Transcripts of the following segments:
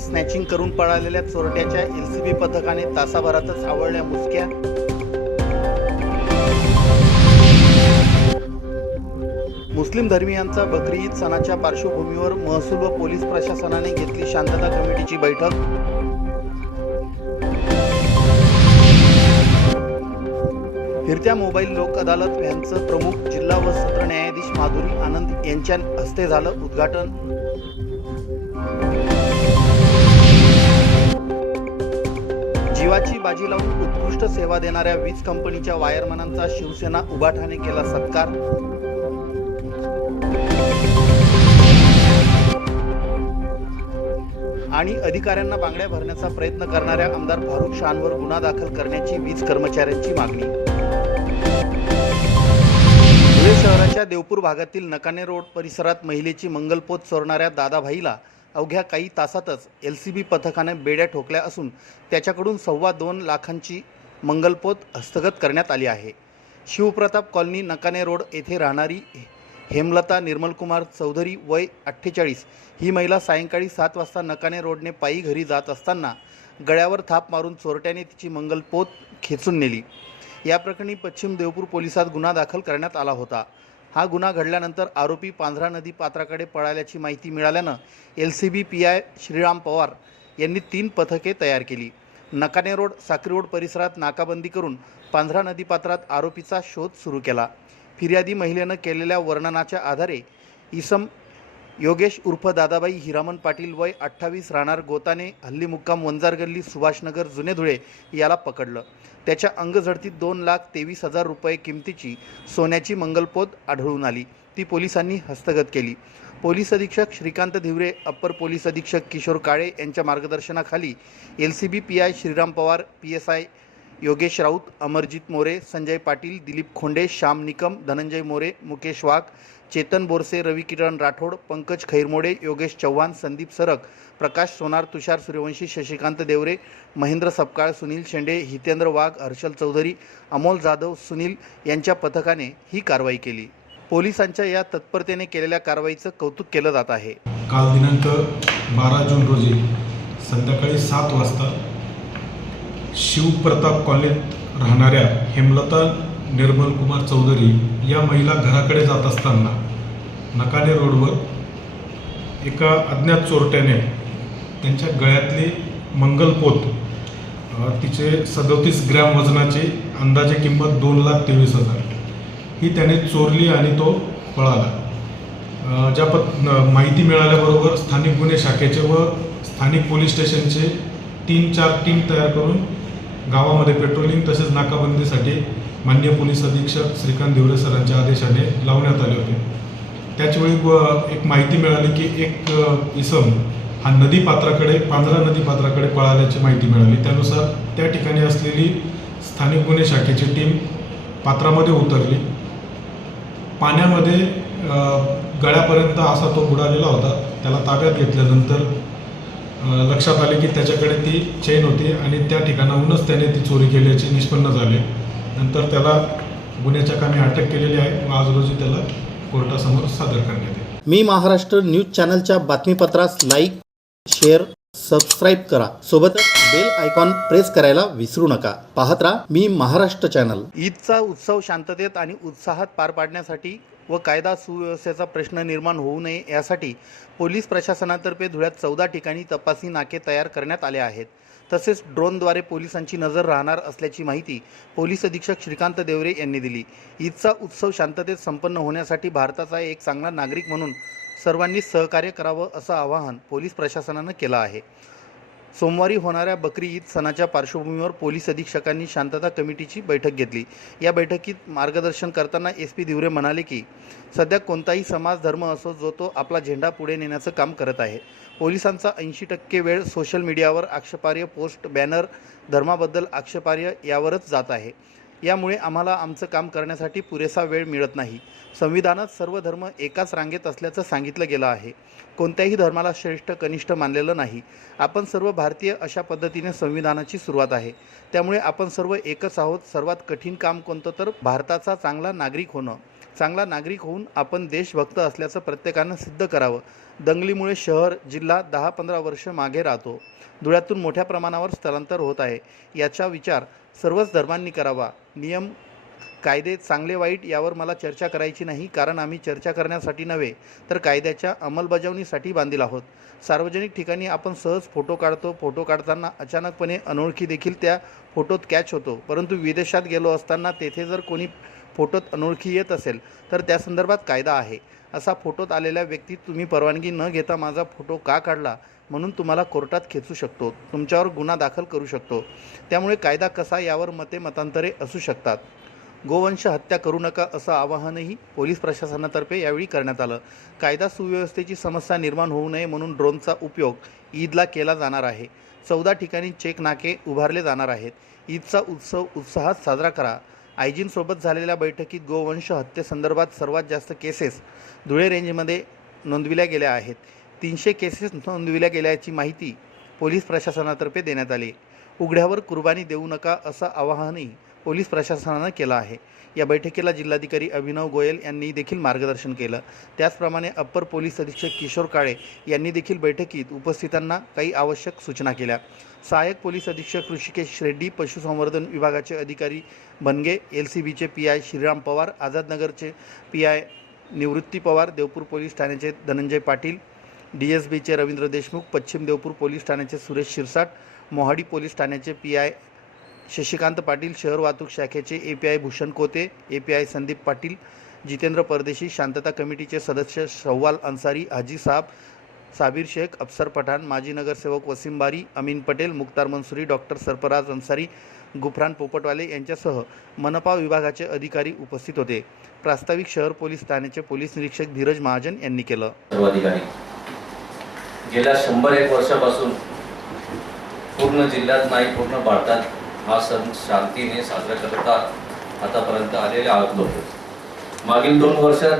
Snatching करून पळालेल्या चोरट्याच्या LCB पथकाने तासाभरातच आवळल्या मुसक्या. मुस्लिम धर्मियांचा बकरी ईद सणाच्या पार्श्वभूमीवर महसूल व पोलीस प्रशासनाने घेतली शांतता कमिटीची बैठक. फिरत्या मोबाईल लोक अदालत यांचं प्रमुख जिल्हा व सत्र न्यायाधीश माधुरी आनंद यांच्या हस्ते झालं उद्घाटन. जीवाची बाजी लावून उत्कृष्ट सेवा देणाऱ्या वीज कंपनीच्या वायरमनांचा शिवसेना उभाठाने केला सत्कार. आणि अधिकाऱ्यांना बांगड्या भरण्याचा प्रयत्न करणाऱ्या आमदार फारुख शानवर गुन्हा दाखल करण्याची वीज कर्मचाऱ्यांची मागणी. धुळे शहराच्या देवपूर भागातील नकाने रोड परिसरात महिलेची मंगलपोत चोरणाऱ्या दादाभाईला अवघ्या काही तासातच एल सी बी पथकाने बेड्या ठोकल्या असून त्याच्याकडून सव्वा दोन लाखांची मंगलपोत हस्तगत करण्यात आली आहे. शिवप्रताप कॉलनी नकाने रोड येथे राहणारी हेमलता निर्मलकुमार चौधरी वय अठ्ठेचाळीस ही महिला सायंकाळी सात वाजता नकाने रोडने पायी घरी जात असताना गळ्यावर थाप मारून चोरट्याने तिची मंगलपोत खेचून नेली. या प्रकरणी पश्चिम देवपूर पोलिसात गुन्हा दाखल करण्यात आला होता. हा गुन्हा घडल्यानंतर आरोपी पांझरा नदी पात्राकडे पळाल्याची माहिती मिळाल्यानं L C B P I Shriram Pawar यांनी तीन पथके तयार केली. नकाने रोड साक्री रोड परिसरात नाकाबंदी करून पांझरा नदी पात्रात आरोपीचा शोध सुरू केला. फिर्यादी महिलेनं केलेल्या वर्णनाच्या आधारे इसम योगेश उर्फ दादाबाई हिरामन पाटील वय अठ्ठावीस राहणार गोताने हल्ली मुक्काम वंजार गल्ली सुभाषनगर जुने धुळे याला पकडलं. त्याच्या अंगझडतीत दोन लाख तेवीस हजार रुपये किमतीची सोन्याची मंगलपोत आढळून आली. ती पोलिसांनी हस्तगत केली. पोलीस अधीक्षक श्रीकांत धिवरे अप्पर पोलीस अधीक्षक किशोर काळे यांच्या मार्गदर्शनाखाली L C B P I Shriram Pawar P S I Yogesh Raut Amarjit More Sanjay Patil Dilip Khonde Shyam Nikam Dhananjay More Mukesh Wagh Chetan Borse Ravi Kiran Rathod Pankaj Khairmode Yogesh Chavan Sandeep Sarak Prakash Sonar तुषार सूर्यवंशी शशिकांत देवरे महेंद्र सपकाळ सुनील शेंडे हितेंद्र वाघ हर्षल चौधरी अमोल जाधव सुनील यांच्या पथकाने ही कारवाई केली. पोलिसांच्या या तत्परतेने केलेल्या कारवाईचं कौतुक केलं जात आहे. काल दिनांक बारा जून रोजी संध्याकाळी सात वाजता शिवप्रताप कॉलनीत राहणाऱ्या हेमलता निर्मल कुमार चौधरी या महिला घराकडे जात असताना नकाने रोडवर एका अज्ञात चोरट्याने त्यांच्या गळ्यातली मंगलपोत तिचे सदोतीस ग्रॅम वजनाची अंदाजे किंमत दोन लाख तेवीस हजार. ही त्याने चोरली आणि तो पळाला. ज्या पत माहिती मिळाल्याबरोबर स्थानिक गुन्हे शाखेचे व स्थानिक पोलीस स्टेशनचे तीन चार टीम तयार करून गावामध्ये पेट्रोलिंग तसेच नाकाबंदीसाठी मान्य पोलीस अधीक्षक श्रीकांत देवरे सरांच्या आदेशाने लावण्यात आले होते. त्याचवेळी व- एक माहिती मिळाली की एक इसम हा नदी पात्राकडे पांझरा नदी पात्राकडे पळाल्याची माहिती मिळाली. त्यानुसार त्या ठिकाणी असलेली स्थानिक गुन्हे शाखेची टीम पात्रामध्ये उतरली. पाण्यामध्ये गळ्यापर्यंत असा तो बुडालेला होता. त्याला ताब्यात घेतल्यानंतर लक्षात आले की त्याच्याकडे ती चेन होती आणि त्या ठिकाणाहूनच त्याने ती चोरी केल्याचे निष्पन्न झाले. नंतर त्याला गुन्ह्याच्या कामी अटक केलेली आहे व आज रोजी त्याला कोर्टासमोर सादर करण्यात येईल. मी महाराष्ट्र न्यूज चॅनलच्या बातमीपत्रास लाईक शेअर सबस्क्राईब करा. सोबतच बेल आयकॉन प्रेस करायला विसरू नका. पाहत राहा मी महाराष्ट्र चॅनल. ईदचा उत्सव शांततेत आणि उत्साहात पार पाडण्यासाठी व कायदा सुव्यवस्थेचा प्रश्न निर्माण होऊ नये यासाठी पोलीस प्रशासनातर्फे धुळ्यात चौदा ठिकाणी तपासणी नाके तयार करण्यात आले आहेत. तसेच ड्रोनद्वारे पोलिसांची नजर राहणार असल्याची माहिती पोलीस अधीक्षक श्रीकांत देवरे यांनी दिली. ईदचा उत्सव शांततेत संपन्न होण्यासाठी भारताचा एक चांगला नागरिक म्हणून सर्वांनी सहकार्य करावं असं आवाहन पोलीस प्रशासनानं केलं आहे. सोमवारी होणाऱ्या बकरी ईद सणाच्या पार्श्वभूमीवर पोलीस अधीक्षकांनी शांतता कमिटीची बैठक घेतली. या बैठकीत मार्गदर्शन करताना एस पी दिवरे म्हणाले की सध्या कोणताही समाज धर्म असो जो तो आपला झेंडा पुढे नेण्याचं काम करत आहे. पोलिसांचा ऐंशी टक्के वेळ सोशल मीडियावर आक्षेपार्ह पोस्ट बॅनर धर्माबद्दल आक्षेपार्ह यावरच जात आहे. यामुळे आम्हाला आमचं काम करण्यासाठी पुरेसा वेळ मिळत नाही. संविधानात सर्व धर्म एकाच रांगेत असल्याचं सांगितलं गेलं आहे. कोणत्याही धर्माला श्रेष्ठ कनिष्ठ मानलेलं नाही. आपण सर्व भारतीय अशा पद्धतीने संविधानाची सुरुवात आहे. त्यामुळे आपण सर्व एकच आहोत. सर्वात कठीण काम कोणतं तर भारताचा चांगला नागरिक होणं. चांगला नागरिक होऊन आपण देशभक्त असल्याचं प्रत्येकानं सिद्ध करावं. दंगलीमुळे शहर जिल्हा दहा पंधरा वर्ष मागे राहतो. धुळ्यातून मोठ्या प्रमाणावर स्थलांतर होत आहे. याचा विचार सर्वच धर्मांनी करावा. नियम कायदे चांगले वाईट यावर मला चर्चा करायची नाही कारण आम्ही चर्चा करण्यासाठी नव्हे तर कायद्याच्या अंमलबजावणीसाठी बांधील आहोत. सार्वजनिक ठिकाणी आपण सहज फोटो काढतो. फोटो काढताना अचानकपणे अनोळखी देखील त्या फोटोत कॅच होतो. परंतु विदेशात गेलो असताना तेथे जर कोणी फोटोत अनोळखी येत असेल तर त्या संदर्भात कायदा आहे. असा फोटोत आलेल्या व्यक्ती तुम्ही परवानगी न घेता माझा फोटो का काढला? म्हणून तुम्हाला कोर्टात खेचू शकतो. तुमच्यावर गुन्हा दाखल करू शकतो. त्यामुळे कायदा कसा यावर मते मतांतरे असू शकतात. गोवंश हत्या करू नका असं आवाहनही पोलीस प्रशासनातर्फे यावेळी करण्यात आलं. कायदा सुव्यवस्थेची समस्या निर्माण होऊ नये म्हणून ड्रोनचा उपयोग ईदला केला जाणार आहे. चौदा ठिकाणी चेक नाके उभारले जाणार आहेत. ईदचा उत्सव उत्साहात साजरा करा. आयजींसोबत झालेल्या बैठकीत गोवंश हत्येसंदर्भात सर्वात जास्त केसेस धुळे रेंजमध्ये नोंदविल्या गेल्या आहेत. तीनशे केसेस नोंदविल्या गेल्याची माहिती पोलीस प्रशासनातर्फे देण्यात आली. उघड्यावर कुर्बानी देऊ नका असं आवाहनही पोलीस प्रशासनानं केलं आहे. या बैठकीला जिल्हाधिकारी अभिनव गोयल यांनी देखील मार्गदर्शन केलं. त्याचप्रमाणे अप्पर पोलीस अधीक्षक किशोर काळे यांनी देखील बैठकीत उपस्थितांना काही आवश्यक सूचना केल्या. सहाय्यक पोलीस अधीक्षक ऋषिकेश रेड्डी पशुसंवर्धन विभागाचे अधिकारी बनगे एल सी बीचे P I Shriram Pawar आझादनगरचे P I Nivrutti Pawar Deopur police ठाण्याचे धनंजय पाटील डी एस बीचे रवींद्र देशमुख पश्चिम देवपूर पोलीस ठाण्याचे सुरेश शिरसाट मोहाडी पोलीस ठाण्याचे पी आय शशिकांत पाटील शहर वाहतूक शाखेचे A P I Bhushan Kote A P I Sandeep Patil Jitendra Pardeshi शांतता कमिटीचे सदस्य शव्वाल अन्सारी हाजी साहब साबीर शेख अफसर पठाण माजी नगरसेवक वसीम बारी अमीन पटेल मुक्तार मनसुरी डॉक्टर सरफराज अन्सारी गुफरान पोपटवाले यांच्यासह मनपा विभागाचे अधिकारी उपस्थित होते. प्रास्ताविक शहर पोलीस ठाण्याचे पोलीस निरीक्षक धीरज महाजन यांनी केलं. गेल्या शंभर एक वर्षापासून पूर्ण जिल्ह्यात नाही पूर्ण भारतात हा सण शांतीने साजरा करतात आतापर्यंत आलेले आहोत लोक. मागील दोन वर्षात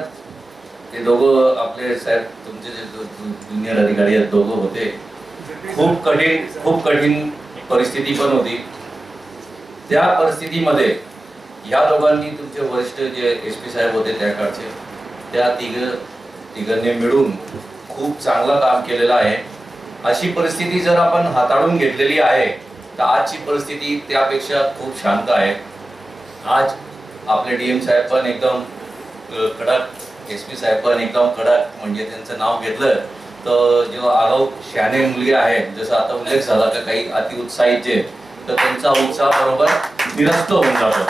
ते दोघं आपले साहेब तुमचे जे ज्युनियर अधिकारी आहेत दोघं होते. खूप कठीण खूप कठीण परिस्थिती पण होती. त्या परिस्थितीमध्ये ह्या दोघांनी तुमचे वरिष्ठ जे एस पी साहेब होते त्या काळचे त्या तिघ तिघांनी मिळून खूप चांगलं काम केलेलं आहे. अशी परिस्थिती जर आपण हाताळून घेतलेली आहे तर आजची परिस्थिती त्यापेक्षा खूप शांत आहे. आज आपले डी एम साहेब पण एकदम कडक एस पी साहेब पण एकदम कडक म्हणजे त्यांचं नाव घेतलं. तर जेव्हा आगाऊ शहाणे मुलगे आहेत जसं आता उल्लेख झाला का काही अति उत्साहित जे तर त्यांचा उत्साह बरोबर निरस्त होऊन जातो.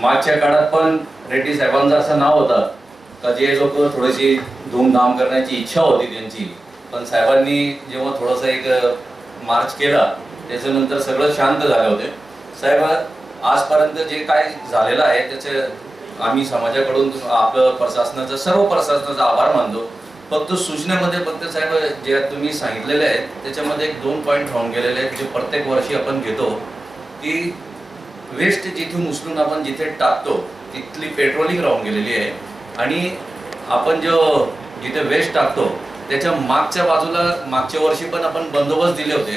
मागच्या काळात पण रेड्डी साहेबांचं असं नाव होतं का जे लोक थोडीशी धूमधाम करण्याची इच्छा होती त्यांची पण साहेबांनी जेव्हा थोडंसं एक मार्च केला त्याच्यानंतर सगळं शांत झाले होते. साहेब आजपर्यंत जे काय झालेलं आहे त्याचे आम्ही समाजाकडून आपलं प्रशासनाचं सर्व प्रशासनाचा आभार मानतो. फक्त सूचनेमध्ये फक्त साहेब जे तुम्ही सांगितलेले आहेत त्याच्यामध्ये एक दोन पॉईंट राहून गेलेले आहेत जे प्रत्येक वर्षी आपण घेतो. की वेस्ट जिथून उचलून आपण जिथे टाकतो तिथली पेट्रोलिंग राहून गेलेली आहे. आणि आपण जो जिथे वेस्ट टाकतो त्याच्या मागच्या बाजूला मागच्या वर्षी पण आपण बंदोबस्त दिले होते.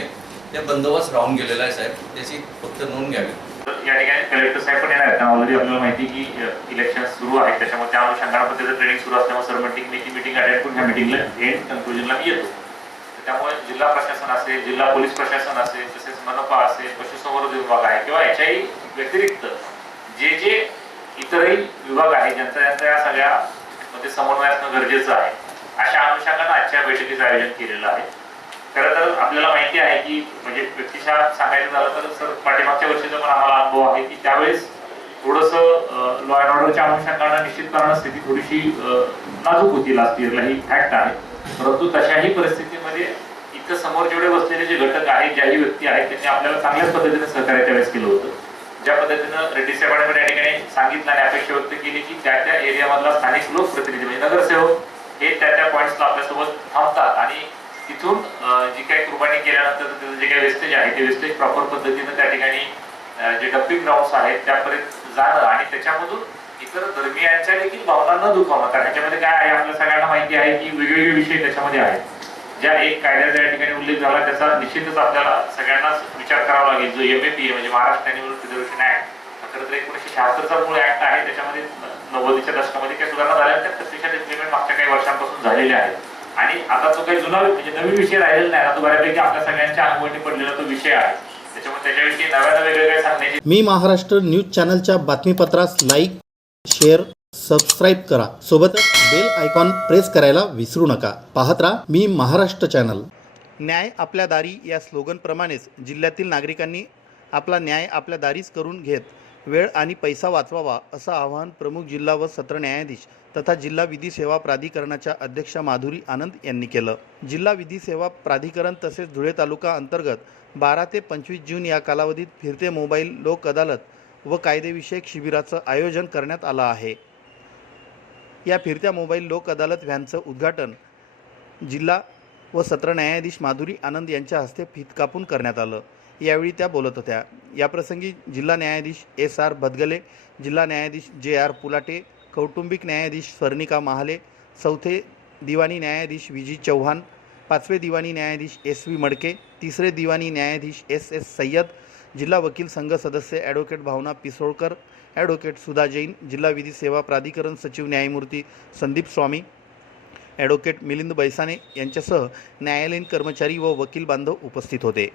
ते बंदोबस्त राहून गेलेला आहे साहेब. त्याची फक्त नोंद घ्यावी. या ठिकाणी कलेक्टर साहेब पण येणार आहेत. ऑलरेडी आपल्याला माहिती की इलेक्शन सुरू आहे त्याच्यामुळे त्या अनुषंगाने ट्रेनिंग सुरू असल्यामुळे सर मीटिंग मी मीटिंग अटेंड करून ह्या मीटिंगला एंड कन्क्लुजनला मी येतो. तर त्यामुळे जिल्हा प्रशासन असेल जिल्हा पोलीस प्रशासन असेल तसेच मनपा असेल पशुसंवर्धन विभाग आहे किंवा याच्याही व्यतिरिक्त जे जे इतरही विभाग आहे ज्यांचा यांचा या सगळ्या मध्ये समन्वय असणं गरजेचं आहे. अशा अनुषंगानं आजच्या बैठकीचं आयोजन केलेलं आहे. खरं तर आपल्याला माहिती आहे की म्हणजे व्यक्तिशः सांगायचं झालं तर सर पाठीमागच्या वर्षीचा पण आम्हाला अनुभव आहे की त्यावेळेस थोडंसं लॉ अँड ऑर्डरच्या अनुषंगानं करणं स्थिती थोडीशी नाजूक होती लास्ट इयरला ही फॅक्ट आहे. परंतु तशाही परिस्थितीमध्ये इथं समोर जेवढे बसलेले जे घटक आहेत ज्याही व्यक्ती आहेत त्यांनी आपल्याला चांगल्याच पद्धतीने सहकार्य त्यावेळेस केलं होतं. ज्या पद्धतीनं रेड्डी साहेबांनी या ठिकाणी सांगितलं आणि अपेक्षा व्यक्त केली की त्या त्या एरियामधला स्थानिक लोकप्रतिनिधी म्हणजे नगरसेवक हे त्या त्या पॉईंट्सला आपल्यासोबत थांबतात. आणि तिथून जी काही कुर्बानी केल्यानंतर त्याचं जे काही वेस्टेज आहे ते वेस्टेज प्रॉपर पद्धतीनं त्या ठिकाणी जे डम्पिंग ग्राउंड्स आहेत त्यापर्यंत जाणं आणि त्याच्यामधून इतर धर्मियांच्या देखील भावना न दुखावणं. कारण ह्याच्यामध्ये काय आहे आपल्या सगळ्यांना माहिती आहे की वेगवेगळे विषय त्याच्यामध्ये आहेत. ज्या एक कायद्याचा या ठिकाणी उल्लेख झाला त्याचा निश्चितच आपल्याला सगळ्यांनाच विचार करावा लागेल. जो एम ए पी म्हणजे महाराष्ट्र ॲनिमल प्रिझर्वेशन ऍक्ट खरं तर एकोणीसशे शहात्तरचा मूळ ऍक्ट आहे. त्याच्यामध्ये नव्वदीच्या दशकामध्ये काही सुधारणा झाल्या त्या प्रत्यक्षात इम्प्लिमेंट मागच्या काही वर्षांपासून झालेल्या आहेत. आणि आता तो काही जुना म्हणजे नवीन विषय राहिलेला नाही. आता बऱ्यापैकी आपल्या सगळ्यांच्या अनुभवाने पडलेला तो विषय आहे. त्याच्यामुळे त्याच्याविषयी नव्यानं वेगळं सांगण्याची मी महाराष्ट्र न्यूज चॅनलच्या बातमीपत्रास लाईक शेअर सबस्क्राईब करा. सोबतच बेल आयकॉन प्रेस करायला विसरू नका. पाहत राहा मी महाराष्ट्र चॅनल न्याय आपल्या दारी या स्लोगनप्रमाणेच जिल्ह्यातील नागरिकांनी आपला न्याय आपल्या दारीच करून घेत वेळ आणि पैसा वाचवावा असं आवाहन प्रमुख जिल्हा व सत्र न्यायाधीश तथा जिल्हा विधी सेवा प्राधिकरणाच्या अध्यक्षा माधुरी आनंद यांनी केलं. जिल्हा विधी सेवा प्राधिकरण तसेच धुळे तालुका अंतर्गत बारा ते पंचवीस जून या कालावधीत फिरते मोबाईल लोक अदालत व कायदेविषयक शिबिराचं आयोजन करण्यात आलं आहे. या फिरत्या मोबाईल लोक अदालत व्हॅनचं उद्घाटन. जिल्हा व सत्र न्यायाधीश माधुरी आनंद यांच्या हस्ते फित कापून करण्यात आलं. यावेळी त्या बोलत होत्या. याप्रसंगी जिल्हा न्यायाधीश एस आर भदगले जिल्हा न्यायाधीश जे आर पुलाटे कौटुंबिक न्यायाधीश स्वर्णिका महाले चौथे दिवाणी न्यायाधीश विजी चौहान पाचवे दिवाणी न्यायाधीश एस व्ही मडके तिसरे दिवाणी न्यायाधीश एस एस सय्यद जिल्हा वकील संघ सदस्य ॲडव्होकेट भावना पिसोळकर ॲडव्होकेट सुधा जैन जिल्हा विधी सेवा प्राधिकरण सचिव न्यायमूर्ती संदीप स्वामी ॲडव्होकेट मिलिंद बैसाने यांच्यासह न्यायालयीन कर्मचारी व वकील बांधव उपस्थित होते.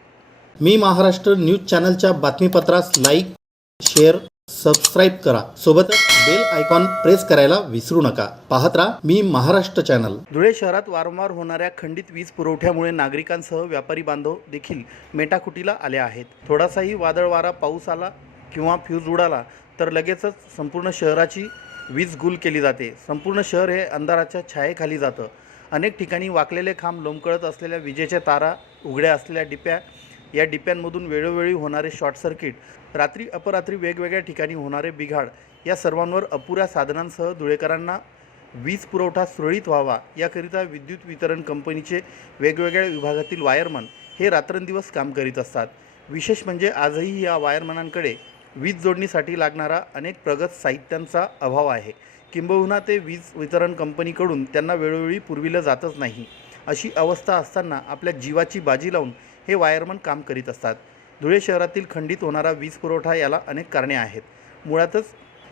मी महाराष्ट्र न्यूज चॅनलच्या बातमीपत्रास लाईक शेअर सबस्क्राईब करा. सोबतच बेल आयकॉन प्रेस करायला विसरू नका. पाहत राहा मी महाराष्ट्र चॅनल. धुळे शहरात वारंवार होणाऱ्या खंडित वीज पुरवठ्यामुळे नागरिकांसह व्यापारी बांधव देखील मेटाकुटीला आले आहेत. थोडासाही वादळ वारा पाऊस आला किंवा फ्यूज उडाला तर लगेचच संपूर्ण शहराची वीज गुल केली जाते. संपूर्ण शहर हे अंधाराच्या छायेखाली जातं. अनेक ठिकाणी वाकलेले खांब लोंबकळत असलेल्या विजेच्या तारा उघड्या असलेल्या डिप्या या डिप्यांमधून वेळोवेळी होणारे शॉर्ट सर्किट रात्री अपरात्री वेगवेगळ्या ठिकाणी होणारे बिघाड या सर्वांवर अपुऱ्या साधनांसह धुळेकरांना वीज पुरवठा सुरळीत व्हावा याकरिता विद्युत वितरण कंपनीचे वेगवेगळ्या विभागातील वायरमन हे रात्रंदिवस काम करीत असतात. विशेष म्हणजे आजही या वायरमनांकडे वीज जोडणीसाठी लागणारा अनेक प्रगत साहित्यांचा अभाव आहे. किंबहुना ते वीज वितरण कंपनीकडून त्यांना वेळोवेळी पुरविलं जातच नाही. अशी अवस्था असताना आपल्या जीवाची बाजी लावून हे वायरमन काम करीत असतात. धुळे शहरातील खंडित होणारा वीज पुरवठा याला अनेक कारणे आहेत. मुळातच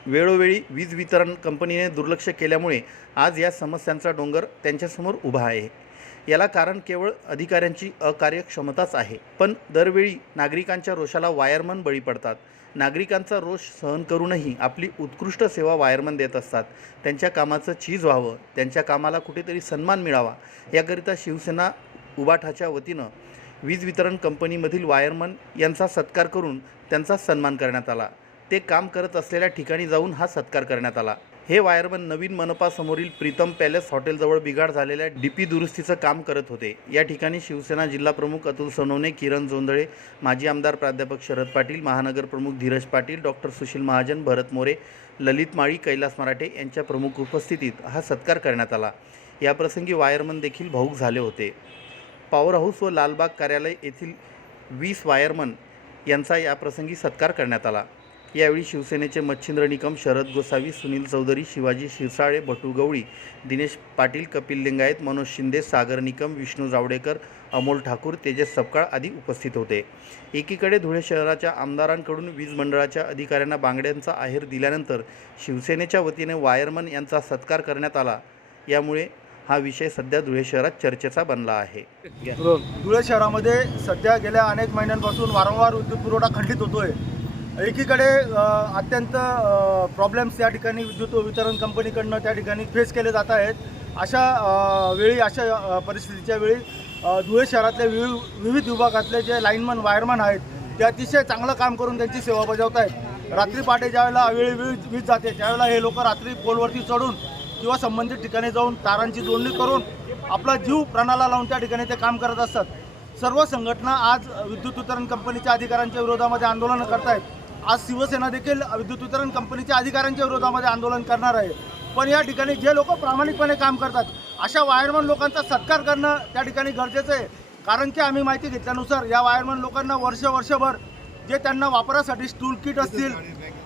वेळोवेळी वीज वितरण कंपनीने दुर्लक्ष केल्यामुळे आज या समस्यांचा डोंगर त्यांच्यासमोर उभा आहे. याला कारण केवळ अधिकाऱ्यांची अकार्यक्षमताच आहे. पण दरवेळी नागरिकांच्या रोषाला वायरमन बळी पडतात. नागरिकांचा रोष सहन करूनही आपली उत्कृष्ट सेवा वायरमन देत असतात. त्यांच्या कामाचं चीज व्हावं त्यांच्या कामाला कुठेतरी सन्मान मिळावा याकरिता शिवसेना उबाठाच्या वतीनं वीज वितरण कंपनीमधील वायरमन यांचा सत्कार करून त्यांचा सन्मान करण्यात आला. ते काम करत असलेल्या ठिकाणी जाऊन हा सत्कार करण्यात आला. हे वायरमन नवीन मनपासमोरील प्रीतम पॅलेस हॉटेलजवळ बिघाड झालेल्या डीपी दुरुस्तीचं काम करत होते. या ठिकाणी शिवसेना जिल्हा प्रमुख अतुल सोनवणे किरण जोंधळे माजी आमदार प्राध्यापक शरद पाटील महानगर प्रमुख धीरज पाटील डॉक्टर सुशील महाजन भरत मोरे ललित माळी कैलास मराठे यांच्या प्रमुख उपस्थितीत हा सत्कार करण्यात आला. याप्रसंगी वायरमन देखील भाऊक झाले होते. पॉवर हाऊस व लालबाग कार्यालय येथील वीस वायरमन यांचा याप्रसंगी सत्कार करण्यात आला. यावेळी शिवसेनेचे मच्छिंद्र निकम शरद गोसावी सुनील चौधरी शिवाजी शिरसाळे बटू गवळी दिनेश पाटील कपिल लिंगायत मनोज शिंदे सागर निकम विष्णू जावडेकर अमोल ठाकूर तेजस सपकाळ आदी उपस्थित होते. एकीकडे धुळे शहराच्या आमदारांकडून वीज मंडळाच्या अधिकाऱ्यांना बांगड्यांचा आहेर दिल्यानंतर शिवसेनेच्या वतीने वायरमन यांचा सत्कार करण्यात आला. यामुळे हा विषय सध्या धुळे शहरात चर्चेचा बनला आहे. धुळे शहरामध्ये सध्या गेल्या अनेक महिन्यांपासून वारंवार विद्युत पुरवठा खंडित होतोय. एकीकडे अत्यंत प्रॉब्लेम्स या ठिकाणी विद्युत वितरण कंपनीकडनं त्या ठिकाणी फेस केले जात आहेत. अशा वेळी अशा परिस्थितीच्या वेळी धुळे शहरातले विवि विविध विभागातले जे लाईनमन वायरमन आहेत ते अतिशय चांगलं काम करून त्यांची सेवा बजावत आहेत रात्री पहाटे ज्यावेळेला अवेळी वीज वीज जाते त्यावेळेला हे लोक रात्री पोलवरती चढून किंवा संबंधित ठिकाणी जाऊन तारांची जोडणी करून आपला जीव प्राणाला लावून त्या ठिकाणी ते काम करत असतात. सर्व संघटना आज विद्युत वितरण कंपनीच्या अधिकाऱ्यांच्या विरोधामध्ये आंदोलनं आहेत आज शिवसेना देखील विद्युत वितरण कंपनीच्या अधिकाऱ्यांच्या विरोधामध्ये आंदोलन करणार आहे. पण या ठिकाणी जे लोक प्रामाणिकपणे काम करतात अशा वायरमन लोकांचा सत्कार करणं त्या ठिकाणी गरजेचं आहे. कारण की आम्ही माहिती घेतल्यानुसार या वायरमन लोकांना वर्ष वर्षभर जे त्यांना वापरासाठी स्टूल किट असतील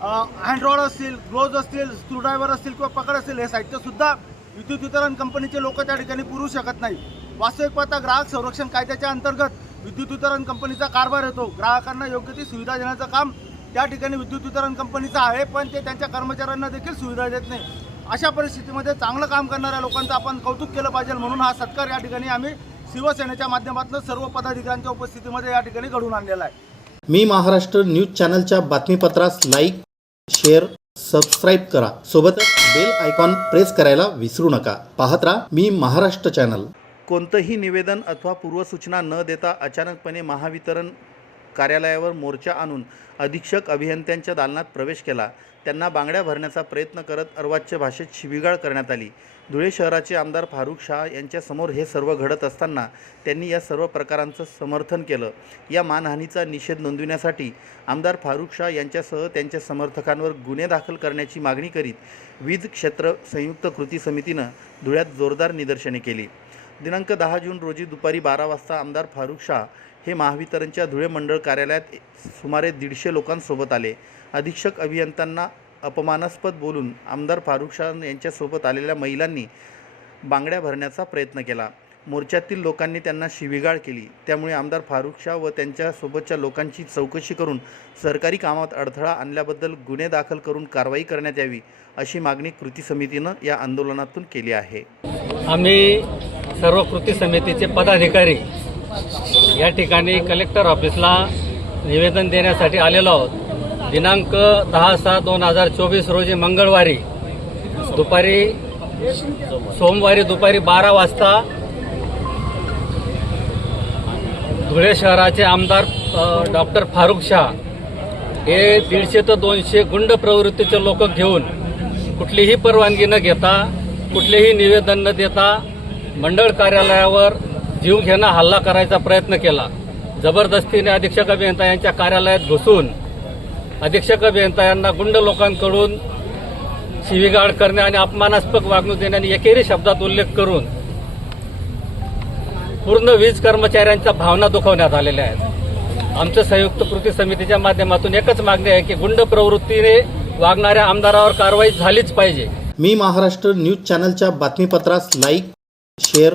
हँडरॉड असतील ग्लोज असतील स्क्रूड्रायव्हर असतील किंवा पकड असतील हे साहित्यसुद्धा विद्युत वितरण कंपनीचे लोक त्या ठिकाणी पुरू शकत नाही. वास्तविक पाहता ग्राहक संरक्षण कायद्याच्या अंतर्गत विद्युत वितरण कंपनीचा कारभार येतो. ग्राहकांना योग्य ती सुविधा देण्याचं काम त्या ठिकाणी विद्युत वितरण कंपनीचा आहे पण ते त्यांच्या कर्मचाऱ्यांना देखील सुविधा देत नाही. अशा परिस्थितीमध्ये चांगलं काम करणाऱ्या लोकांचं आपण कौतुक केलं पाहिजे म्हणून हा सत्कार या ठिकाणी आम्ही शिवसेनेच्या माध्यमातून सर्व पदाधिकाऱ्यांच्या उपस्थितीमध्ये या ठिकाणी घडवून आणलेला आहे. मी महाराष्ट्र न्यूज चॅनलच्या बातमीपत्रास लाईक शेअर सबस्क्राईब करा. सोबतच बेल आयकॉन प्रेस करायला विसरू नका. पाहत राहा मी महाराष्ट्र चॅनल. कोणतंही निवेदन अथवा पूर्वसूचना न देता अचानकपणे महावितरण कार्यालयावर मोर्चा आणून अधीक्षक अभियंत्यांच्या दालनात प्रवेश केला. त्यांना बांगड्या भरण्याचा प्रयत्न करत अर्वाच्य भाषेत शिबिगाळ करण्यात आली. धुळे शहराचे आमदार फारुख शाह यांच्यासमोर हे सर्व घडत असताना त्यांनी या सर्व प्रकारांचं समर्थन केलं. या मानहानीचा निषेध नोंदविण्यासाठी आमदार फारुख शाह यांच्यासह त्यांच्या समर्थकांवर गुन्हे दाखल करण्याची मागणी करीत वीज क्षेत्र संयुक्त कृती समितीनं धुळ्यात जोरदार निदर्शने केली. दिनांक दहा जून रोजी दुपारी बारा वाजता आमदार फारुख शाह हे महावितरणच्या धुळे मंडळ कार्यालयात सुमारे दीडशे लोकांसोबत आले. अधीक्षक अभियंत्यांना अपमानास्पद बोलून आमदार फारुख शाह यांच्यासोबत आलेल्या महिलांनी बांगड्या भरण्याचा प्रयत्न केला. मोर्चातील लोकांनी त्यांना शिवीगाळ केली. त्यामुळे आमदार फारुख शाह व त्यांच्यासोबतच्या लोकांची चौकशी करून सरकारी कामात अडथळा आणल्याबद्दल गुन्हे दाखल करून कारवाई करण्यात यावी अशी मागणी कृती समितीनं या आंदोलनातून केली आहे. आम्ही सर्व कृती समितीचे पदाधिकारी या ठिकाणी कलेक्टर ऑफिसला निवेदन देण्यासाठी आलेलो आहोत. दिनांक दहा सात दोन हजार चोवीस रोजी मंगळवारी दुपारी सोमवारी दुपारी बारा वाजता धुळे शहराचे आमदार डॉक्टर फारुख शाह हे दीडशे ते दोनशे गुंड प्रवृत्तीचे लोक घेऊन कुठलीही परवानगी न घेता कुठलेही निवेदन न देता मंडळ कार्यालयावर जीवघेणा हल्ला करायचा प्रयत्न केला. जबरदस्तीने अधीक्षक अभियंता यांच्या कार्यालयात घुसून अधीक्षक अभियंता यांना गुंड लोकांकडून शिवीगाळ करणे आणि अपमानास्पद वागणूक देण्याने एकेरी शब्दात उल्लेख करून पूर्ण वीज कर्मचाऱ्यांच्या भावना दुखवण्यात आलेल्या आहेत. आमच्या संयुक्त कृती समितीच्या माध्यमातून एकच मागणी आहे की गुंड प्रवृत्तीने वागणाऱ्या आमदारावर कारवाई झालीच पाहिजे. मी महाराष्ट्र न्यूज चॅनलच्या बातमीपत्रास लाईक शेअर